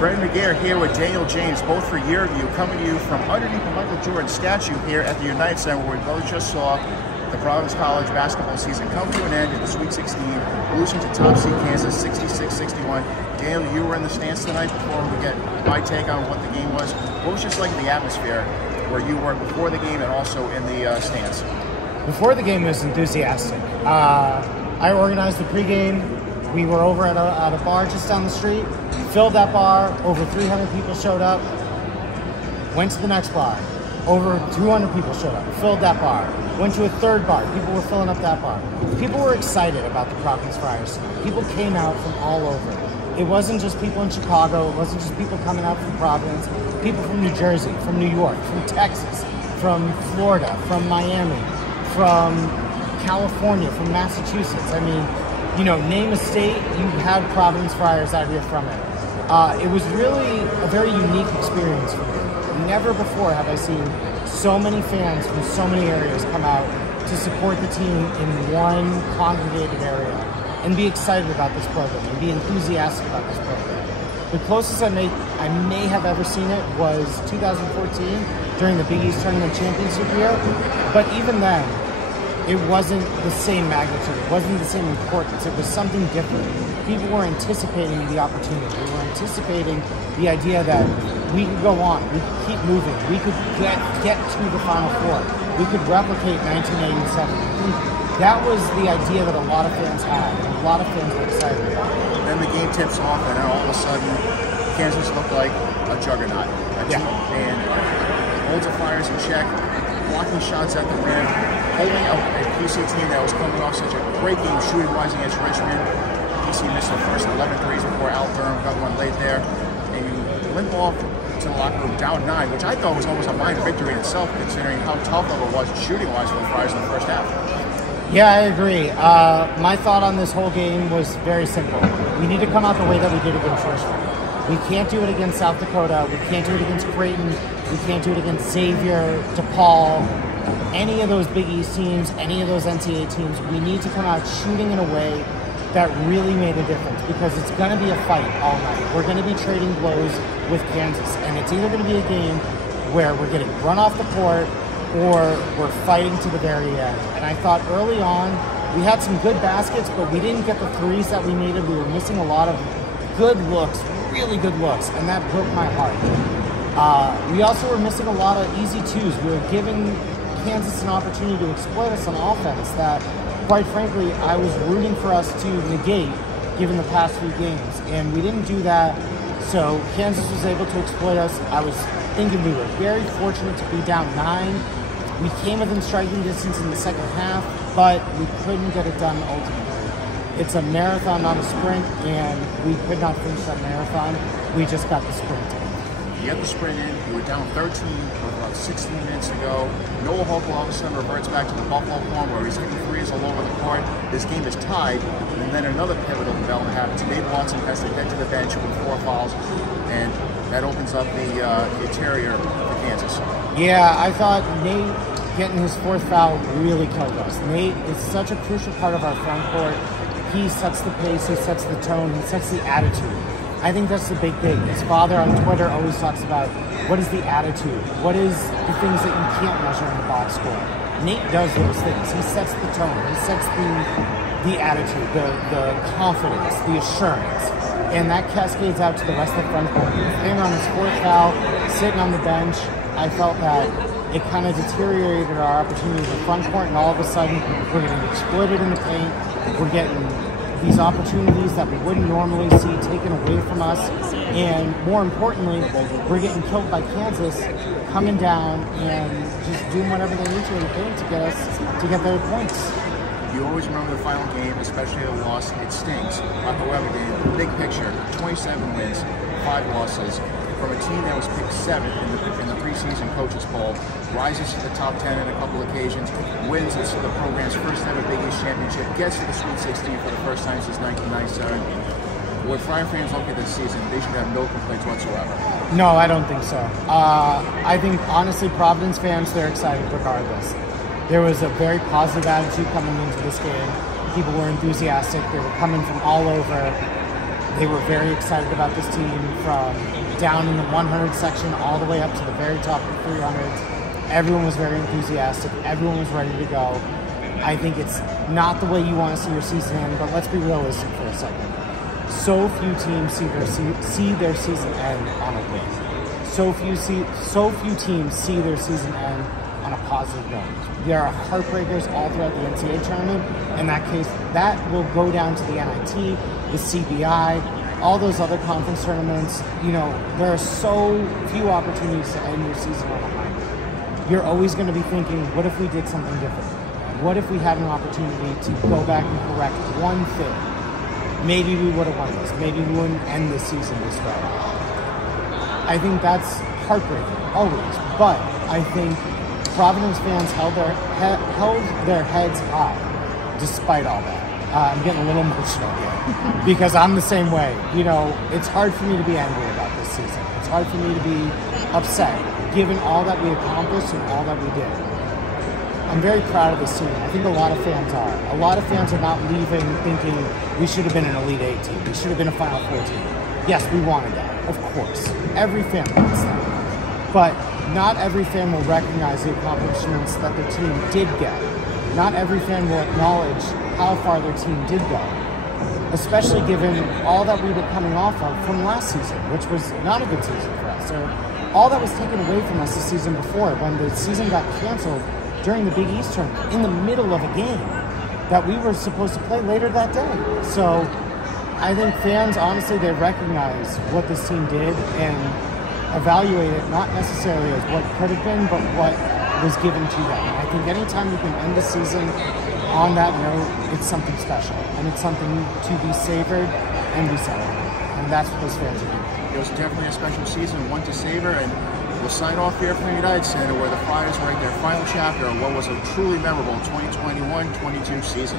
Brandon McGair here with Daniel James, both for Year Review, coming to you from underneath the Michael Jordan statue here at the United Center, where we both just saw the Providence College basketball season come to an end in the Sweet 16, losing to top seed Kansas 66-61. Daniel, you were in the stands tonight. Before we get my take on what the game was, what was just like the atmosphere where you were before the game and also in the stands? Before the game, it was enthusiastic. I organized the pregame. We were over at a bar just down the street, filled that bar, over 300 people showed up. Went to the next bar, over 200 people showed up, filled that bar. Went to a third bar, people were filling up that bar. People were excited about the Providence Friars. People came out from all over. It wasn't just people in Chicago, it wasn't just people coming out from Providence, people from New Jersey, from New York, from Texas, from Florida, from Miami, from California, from Massachusetts. I mean, you know, name a state, you had Providence Friars out here from it. It was really a very unique experience for me. Never before have I seen so many fans from so many areas come out to support the team in one congregated area and be excited about this program and be enthusiastic about this program. The closest I may have ever seen it was 2014 during the Big East Tournament Championship year, but even then, it wasn't the same magnitude, it wasn't the same importance, it was something different. People were anticipating the opportunity, they were anticipating the idea that we could go on, we could keep moving, we could get to the Final Four, we could replicate 1987. I think that was the idea that a lot of fans had, and a lot of fans were excited about. Then the game tips off, and then all of a sudden, Kansas looked like a juggernaut. And holds the Flyers in check, blocking shots at the rim, holding up a PC team that was coming off such a great game shooting-wise against Richmond. PC missed the first 11 threes before Al Durham got one late there. And you limp off to the locker room down 9, which I thought was almost a minor victory in itself, considering how tough it was shooting-wise for the Friars in the first half. Yeah, I agree. My thought on this whole game was very simple. We need to come out the way that we did against Richmond. We can't do it against South Dakota. We can't do it against Creighton. We can't do it against Savor, DePaul, any of those Big East teams, any of those NCAA teams. We need to come out shooting in a way that really made a difference, because it's going to be a fight all night. We're going to be trading blows with Kansas, and it's either going to be a game where we're getting run off the court or we're fighting to the very end. And I thought early on, we had some good baskets, but we didn't get the threes that we needed. We were missing a lot of good looks, really good looks, and that broke my heart. We also were missing a lot of easy twos. We were giving Kansas an opportunity to exploit us on offense that, quite frankly, I was rooting for us to negate given the past few games, and we didn't do that. So Kansas was able to exploit us. I was thinking we were very fortunate to be down 9. We came within striking distance in the second half, but we couldn't get it done ultimately. It's a marathon, not a sprint, and we could not finish that marathon. We just got the sprint in. You got the sprint in, you were down 13 with about 16 minutes to go. Noah Hochul all of a sudden reverts back to the Buffalo form where he's hitting threes all over the court. This game is tied, and then another pivotal development happens. Nate Watson has to get to the bench with 4 fouls, and that opens up the interior for Kansas. Yeah, I thought Nate getting his 4th foul really killed us. Nate is such a crucial part of our front court. He sets the pace, he sets the tone, he sets the attitude. I think that's the big thing. His father on Twitter always talks about what is the attitude, what is the things that you can't measure in the box score. Nate does those things. He sets the tone, he sets the attitude, the confidence, the assurance, and that cascades out to the rest of the front court. Him on his 4th foul, sitting on the bench, I felt that it kind of deteriorated our opportunities in the front court, and all of a sudden we're getting exploited in the paint. We're getting these opportunities that we wouldn't normally see taken away from us, and more importantly, we're getting killed by Kansas coming down and just doing whatever they need to in the paint to get their points. You always remember the final game, especially a loss. It stings. However, the big picture: 27 wins, 5 losses. From a team that was picked 7th in the preseason coaches poll, rises to the top 10 on a couple occasions, wins the program's first ever Big East championship, gets to the Sweet 16 for the first time since 1997. When Friar fans look at this season, they should have no complaints whatsoever. No, I don't think so. I think, honestly, Providence fans, they're excited regardless. There was a very positive attitude coming into this game. People were enthusiastic. They were coming from all over. They were very excited about this team from down in the 100 section all the way up to the very top of the 300s. Everyone was very enthusiastic. Everyone was ready to go. I think it's not the way you want to see your season end, but let's be realistic for a second. So few teams see their season end on a win. So few teams see their season end on a positive note. There are heartbreakers all throughout the NCAA tournament. In that case, that will go down to the NIT, the CBI, all those other conference tournaments. You know, there are so few opportunities to end your season on a high. You're always going to be thinking, what if we did something different? What if we had an opportunity to go back and correct one thing? Maybe we would have won this. Maybe we wouldn't end the season this way. I think that's heartbreaking, always. But I think Providence fans held their heads high despite all that. I'm getting a little emotional here because I'm the same way. You know, it's hard for me to be angry about this season. It's hard for me to be upset given all that we accomplished and all that we did. I'm very proud of this team. I think a lot of fans are. A lot of fans are not leaving thinking we should have been an Elite 8 team. We should have been a Final Four team. Yes, we wanted that, of course. Every fan wants that. But not every fan will recognize the accomplishments that their team did get. Not every fan will acknowledge how far their team did go, especially given all that we were coming off of from last season, which was not a good season for us. Or all that was taken away from us the season before when the season got canceled during the Big East tournament in the middle of a game that we were supposed to play later that day. So I think fans, honestly, they recognize what this team did and evaluate it not necessarily as what could have been, but what was given to them. And I think anytime you can end the season on that note, it's something special. And it's something to be savored and be celebrated. And that's what those fans are doing. It was definitely a special season, one to savor, and we'll sign off here from the United Center where the Friars write their final chapter on what was a truly memorable 2021-22 season.